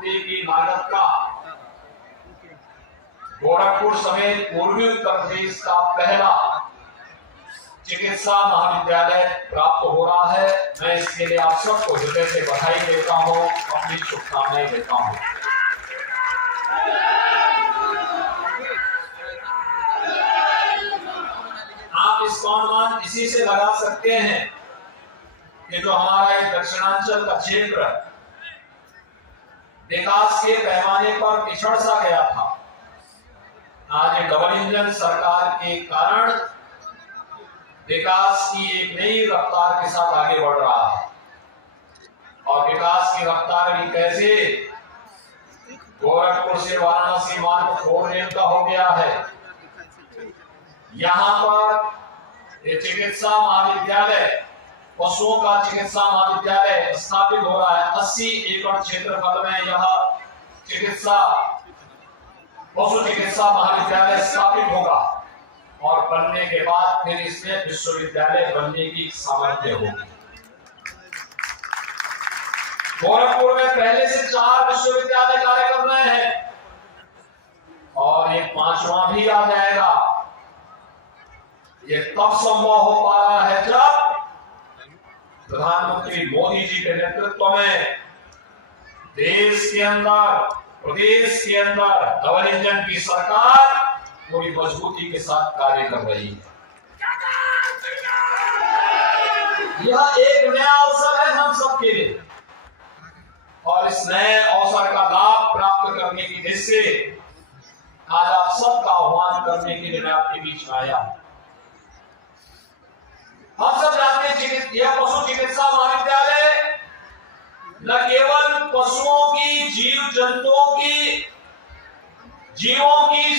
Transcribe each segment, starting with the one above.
कोटी की लागत का गोरखपुर समेत पूर्वी उत्तर प्रदेश का पहला चिकित्सा महाविद्यालय प्राप्त हो रहा है। मैं इसके लिए आप सबको हृदय से बधाई देता हूं, अपनी शुभकामनाएं देता हूं। आप इसका अनुमान इसी से लगा सकते हैं कि जो हमारा एक दक्षिणांचल का क्षेत्र विकास के पैमाने पर पिछड़ सा गया था, आज डबल इंजन सरकार के कारण विकास की एक नई रफ्तार के साथ आगे बढ़ रहा है। और विकास की रफ्तार भी कैसे? गोरखपुर से वाराणसी मार्ग 4 लेन का हो गया है। यहाँ पर ये चिकित्सा महाविद्यालय, पशुओं का चिकित्सा महाविद्यालय स्थापित हो रहा है। 80 एकड़ क्षेत्रफल में यह पशु चिकित्सा महाविद्यालय स्थापित होगा और बनने के बाद फिर इसमें विश्वविद्यालय बनने की सामर्थ्य होगी। गोरखपुर में पहले से 4 विश्वविद्यालय कार्य कर रहे हैं और एक 5वां भी आ जाएगा। ये तब संभव हो पा रहा है जब प्रधानमंत्री मोदी जी के नेतृत्व में देश के अंदर, प्रदेश के अंदर डबल इंजन की सरकार पूरी मजबूती के साथ कार्य कर रही है। यह एक नया अवसर है हम सबके लिए और इस नए अवसर का लाभ प्राप्त करने की दृष्टि से आज आप सबका आह्वान करने के लिए मैं आपके बीच में आया हूं। हम सब जानते हैं यह पशु चिकित्सा महाविद्यालय न केवल पशुओं की, जीव जंतुओं की, जीवों की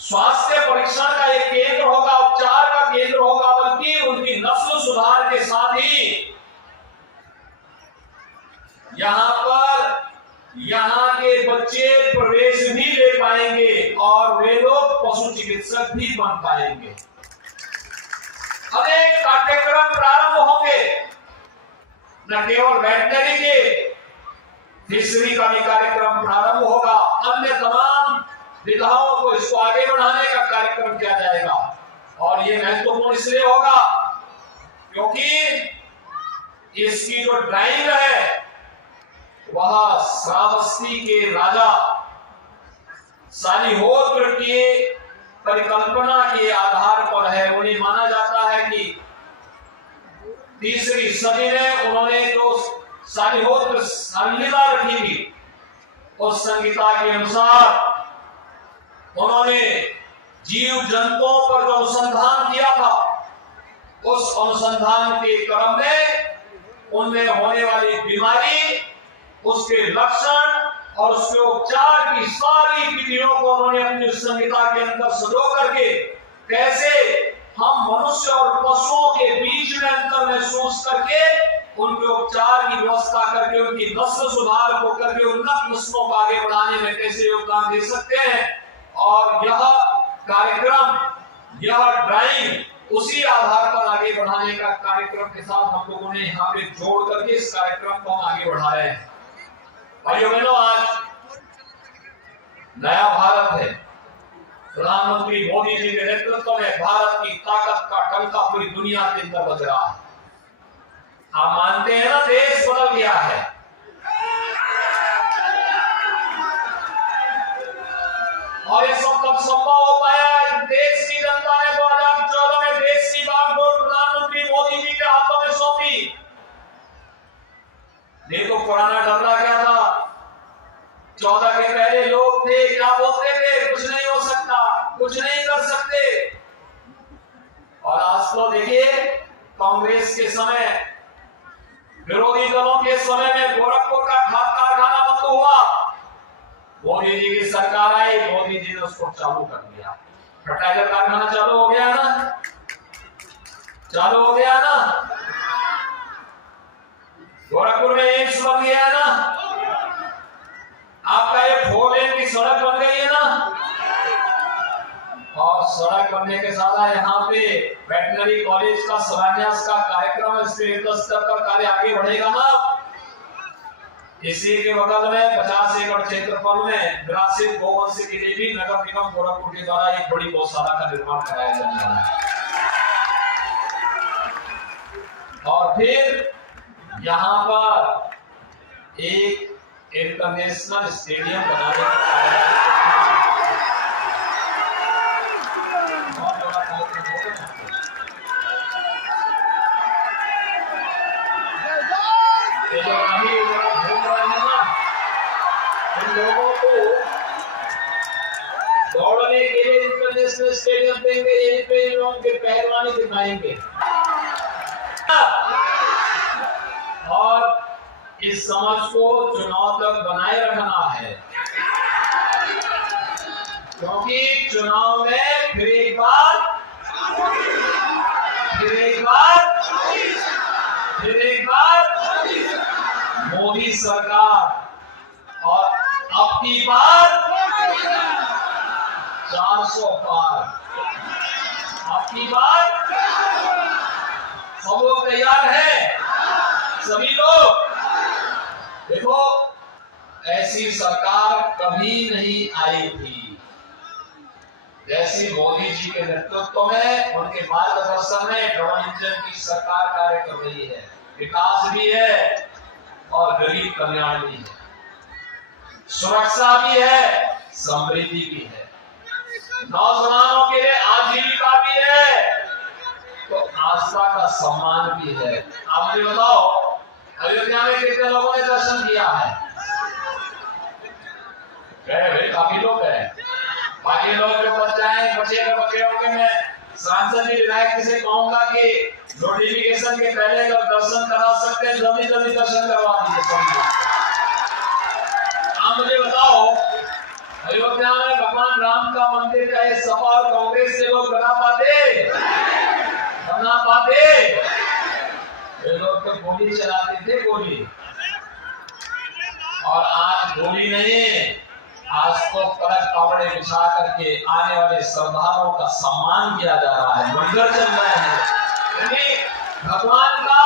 स्वास्थ्य परीक्षण का एक केंद्र होगा, उपचार का केंद्र होगा, बल्कि उनकी नस्ल सुधार के साथ ही यहाँ के बच्चे प्रवेश भी ले पाएंगे और वे लोग पशु चिकित्सक भी बन पाएंगे। अनेक पाठ्यक्रम प्रारंभ होंगे, न केवल वेटनरी के, फिशरी का भी कार्यक्रम प्रारंभ होगा। अन्य तमाम विधाओं को इसको आगे बढ़ाने का कार्यक्रम किया जाएगा और ये महत्वपूर्ण इसलिए होगा क्योंकि इसकी जो ड्राइव है वह श्रावस्ती के राजा सालिहोत्र की परिकल्पना के आधार पर है। उन्हें माना जाता है कि 3री सदी में उन्होंने जो सालिहोत्र संहिता रखी थी, उस संहिता के अनुसार उन्होंने जीव जंतुओं पर जो अनुसंधान किया था, उस अनुसंधान के क्रम में उनमें होने वाली बीमारी, उसके लक्षण और उसके उपचार की सारी विधियों को उन्होंने अपनी संहिता के अंदर संजो करके कैसे हम मनुष्य और पशुओं के बीच में अंतर महसूस करके उनके उपचार की व्यवस्था करके उनकी नस्ल सुधार को करके उन्नत नस्लों को आगे बढ़ाने में कैसे योगदान दे सकते हैं। और यह कार्यक्रम, यह ड्राइव उसी आधार पर आगे बढ़ाने का कार्यक्रम के साथ हम लोगों ने यहाँ पे जोड़ करके इस कार्यक्रम को हम आगे बढ़ा रहे हैं। भाइयों बहनों, आज नया भारत है। प्रधानमंत्री मोदी जी के नेतृत्व में भारत की ताकत का टंका पूरी दुनिया के अंदर बज रहा है। आप मानते हैं ना, देश बदल गया है। और ये सब तब संभव हो पाया है, देश की जनता ने 2014 में देश की बागडोर प्रधानमंत्री मोदी जी के हाथों में सौंपी। नहीं तो पुराना डरना क्या था? 14 के पहले लोग थे, क्या बोलते थे? कुछ नहीं हो सकता, कुछ नहीं कर सकते। और आज तो देखिए, कांग्रेस के समय, विरोधी दलों के समय में गोरखपुर का खाद कारखाना बंद हुआ। मोदी जी की सरकार आई, मोदी जी ने उसको चालू कर दिया। फर्टिलाइजर कारखाना चालू हो गया ना, चालू हो गया ना। गोरखपुर में एम्स बन गया ना। आपका ये 4 लेन की सड़क बन गई है ना। और सड़क बनने के साथ यहाँ पे वेटनरी कॉलेज का शिलान्यास का कार्यक्रम, इसके युद्ध स्तर पर कार्य आगे बढ़ेगा ना। इसी के बगल में 50 एकड़ क्षेत्रफल में ग्रासिक गोवंश के लिए भी नगर निगम गोरखपुर के द्वारा एक बड़ी गौशाला का निर्माण कराया जाने वाला है। और फिर यहाँ पर एक इंटरनेशनल स्टेडियम बनाने का लोगों को दौड़ने के लिए इंटरनेशनल स्टेडियम देंगे, यहीं पे लोगों के पहलवानी दिखाएंगे और इस समझ को चुनाव तक बनाए रखना है, क्योंकि चुनाव में फिर एक बार मोदी सरकार और अब की बार 400 पार। अब की बार सब लोग तैयार हैं, सभी लोग। देखो, ऐसी सरकार कभी नहीं आई थी जैसी मोदी जी के नेतृत्व में, उनके मार्गदर्शन में डबल इंजन की सरकार कार्य कर रही है। विकास भी है और गरीब कल्याण भी है, सुरक्षा भी है, समृद्धि भी है, नौजवानों के लिए आजीविका भी है, तो आस्था का सम्मान भी है। आप मुझे बताओ, अयोध्या में कितने लोगों ने दर्शन किया है? भाई काफी लोग हैं। बाकी लोग जो बचे होंगे, मैं सांसद जी विधायक से कहूंगा कि नोटिफिकेशन के पहले जब दर्शन करा सकते हैं जल्दी जल्दी दर्शन करवा दीजिए। आप मुझे बताओ, अयोध्या में भगवान राम का मंदिर का ये सपा और कांग्रेस से लोग बना पाते? ये लोग तो गोली चलाते थे, गोली। और आज गोली नहीं, आज तो कड़क कपड़े बिछा करके आने वाले श्रद्धालुओं का सम्मान किया जा रहा है, लंगर चल रहे हैं। यानी भगवान का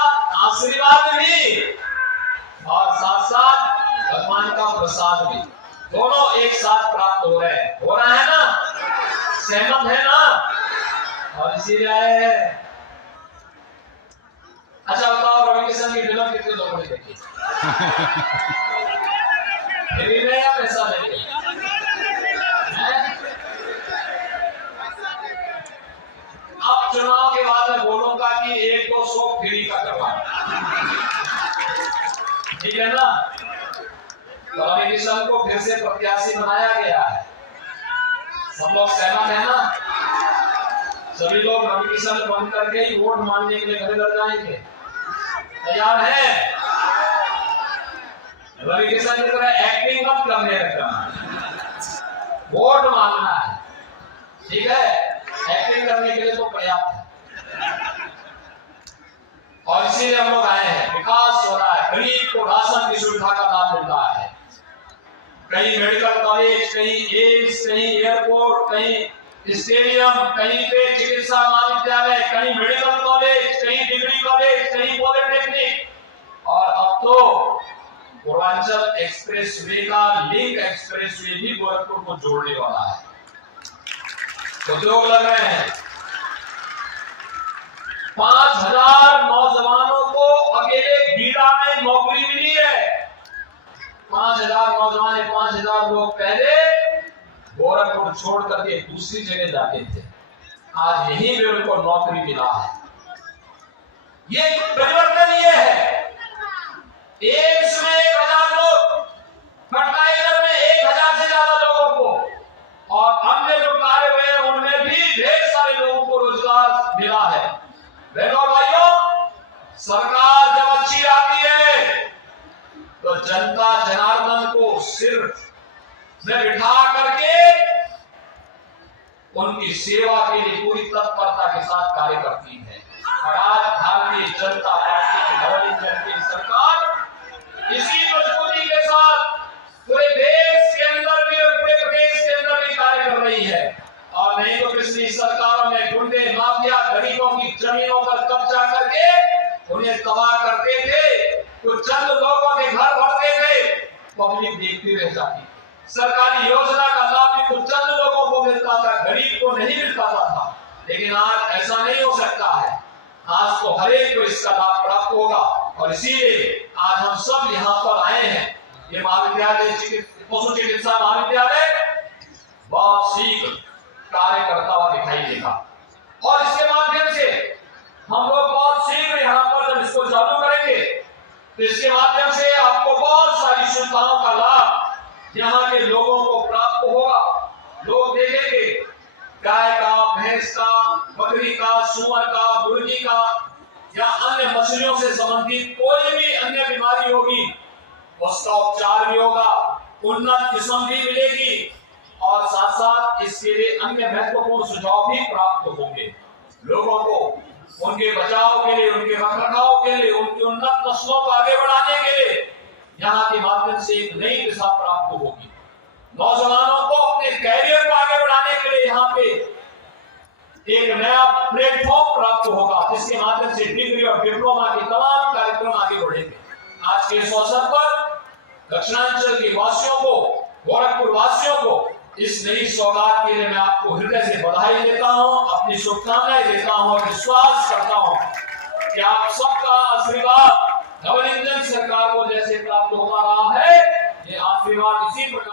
आशीर्वाद भी और साथ साथ भगवान का प्रसाद भी, दोनों एक साथ प्राप्त हो रहा है ना? सहमत है ना? और इसीलिए अच्छा बताओ, रवि किशन की फिल्म कितने लोगों ने देखी? फ्री में या पैसा देके? अब चुनाव के बाद मैं बोलूंगा कि 1-200 फ्री का करवाना, ठीक है ना? रवि किशन को फिर से प्रत्याशी बनाया गया है, सब लोग सहमत है ना? सभी लोग रवि किशन बन करके ही वोट मांगने के लिए घर घर जाएंगे, तैयार है? रवि किशन की तरह एक्टिंग मत करने रखना, वोट मांगना है, ठीक है? एक्टिंग करने के लिए तो पर्याप्त है। और इसीलिए हम लोग आए हैं, विकास हो रहा है, गरीब को राशन की सुविधा का लाभ मिलता है, कहीं मेडिकल कॉलेज, कहीं एम्स, कहीं एयरपोर्ट, कहीं स्टेडियम, कहीं पे चिकित्सा महाविद्यालय, कहीं मेडिकल कॉलेज, कहीं डिग्री कॉलेज, कहीं पॉलिटेक्निक, और अब तो पूर्वांचल एक्सप्रेसवे का लिंक एक्सप्रेसवे भी गोरखपुर को जोड़ने वाला है। उद्योग लग रहे हैं, 5000 नौजवानों को अकेले बीड़ा में नौकरी मिली है। 5000 नौजवान, 5000 लोग पहले गोरखपुर छोड़ करके दूसरी जगह जाते थे, आज यहीं पे उनको नौकरी मिला है। ये परिवर्तन ये है, एक में 1000 लोग, फर्टिलाइजर में 1000 से ज्यादा लोगों को, और अन्य जो कार्य हुए हैं उनमें भी ढेर सारे लोगों को रोजगार मिला है। बहनों भाइयों, सरकार जब अच्छी आती है तो जनता जनार्दन को सिर में बिठा करके उनकी सेवा के लिए पूरी तत्परता के साथ कार्य करती है। और आज भारतीय जनता पार्टी की सरकार इसी मजबूती के साथ पूरे देश के अंदर भी और पूरे प्रदेश के अंदर भी कार्य कर रही है। और नहीं तो पिछली सरकारों में गुंडे माफिया गरीबों की जमीनों पर कब्जा करके उन्हें तबाह करते थे, कुछ चंद लोगों के घर भरते थे, पब्लिक देखती रह जाती। सरकारी योजना का लाभ भी कुछ चंद लोगों को मिलता था, गरीब को नहीं मिल पाता था। लेकिन आज ऐसा नहीं हो सकता है। आज तो हर एक को इसका लाभ प्राप्त होगा और इसीलिए आज हम सब यहाँ पर आए हैं। ये महाविद्यालय पशु चिकित्सा महाविद्यालय बहुत शीघ्र कार्य करता हुआ दिखाई देगा और इसके माध्यम से हम लोग बहुत शीघ्र यहाँ पर जब इसको चालू करेंगे तो इसके माध्यम से आपको बहुत सारी सुविधाओं का लाभ यहाँ के लोगों को प्राप्त होगा। लोग देखेंगे गाय का, भैंस का, बकरी का, सूअर का, मुर्गी का या अन्य मछलियों से संबंधित कोई भी अन्य बीमारी होगी उसका उपचार भी होगा, उन्नत किस्म भी मिलेगी और साथ साथ इसके लिए अन्य महत्वपूर्ण सुझाव भी प्राप्त होंगे। लोगों को उनके बचाव के लिए, उनके रखरखाव के लिए, उनकी उन्नत नस्लों को आगे बढ़ाने के लिए यहाँ के माध्यम से एक नई दिशा प्राप्त होगी। नौजवानों को अपने कैरियर को आगे बढ़ाने के लिए यहाँ पे एक नया प्लेटफॉर्म प्राप्त होगा जिसके माध्यम से डिग्री और डिप्लोमा के तमाम कार्यक्रम आगे बढ़ेंगे। आज के इस अवसर पर दक्षिणांचल के वासियों को, गोरखपुर वासियों को इस नई सौगात के लिए मैं आपको हृदय से बधाई देता हूं, अपनी शुभकामनाएं देता हूं और विश्वास करता हूं कि आप सबका आशीर्वाद नवनिर्वाचित सरकार को जैसे प्राप्त होता रहा है, ये आशीर्वाद इसी प्रकार